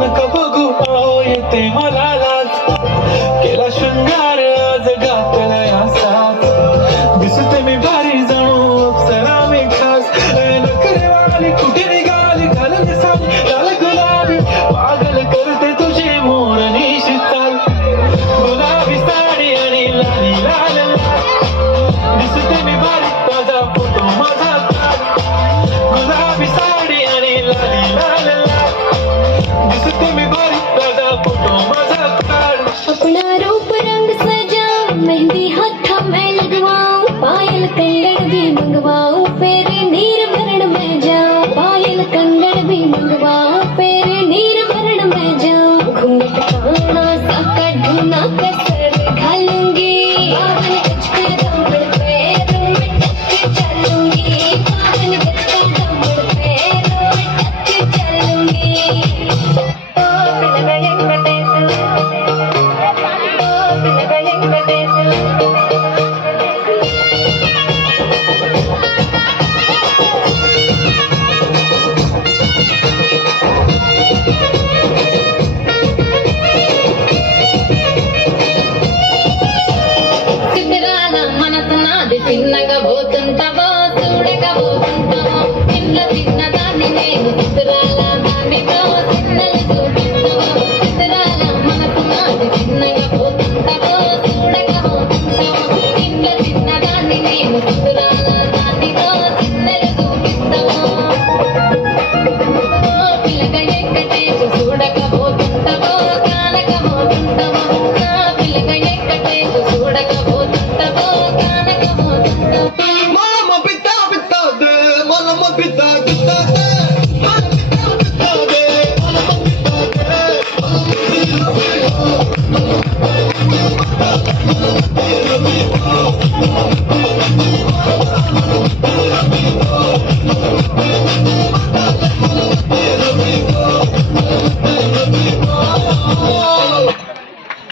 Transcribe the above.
नका बघू आओ येते मला लाज केला शृंगार आज घातलाय असाच दिसते मी भारी जाणू अप्सरा मी खास नखरे वाली कुठे निघाली घालून साली लाल गुलाबी पागल करते तुझी मोरनीशी चाल गुलाबी साडी आणि लाली लाल दिसते मी भारी ताजा फोटो माझा काढ गुलाबी साडी आणि लाली लाल दिसते मी भारी ताजा फोटो माझा काढ अपना रूप रंग सजा मेहंदी हाथा में लगवाऊं पायल कंगन भी मंगवाऊं फिर नीर भरण में जाऊं पायल कंगन भी मंगवाऊं फिर नीर भरण में जाऊं घूंघट काना सा कढ़ूना कसर घालूंगी पावन गजकर दामन पैरों में टक चलूंगी पावन गजकर दामन पैरों में टक चलूंगी చిన్నగా పోతుంటావో చూడగా పోతుంటావో చిన్న చిన్న దాన్ని నేను చిత్రాల దానితో చిన్నలు చూపిస్తావో చిత్రాల మనసు నాది చిన్నగా పోతుంటావో చూడగా పోతుంటావో చిన్న చిన్న దాన్ని నేను చిత్రాల దానితో చిన్నలు చూపిస్తావో పిల్లగా ఎక్కటేసి చూడగా పోతుంటావో కానగా పోతుంటావో నా పిల్లగా ఎక్కటేసి చూడగా పోతుంటావో కానగా Mama pita pita de, mama pita pita de, mama pita pita de, mama pita de.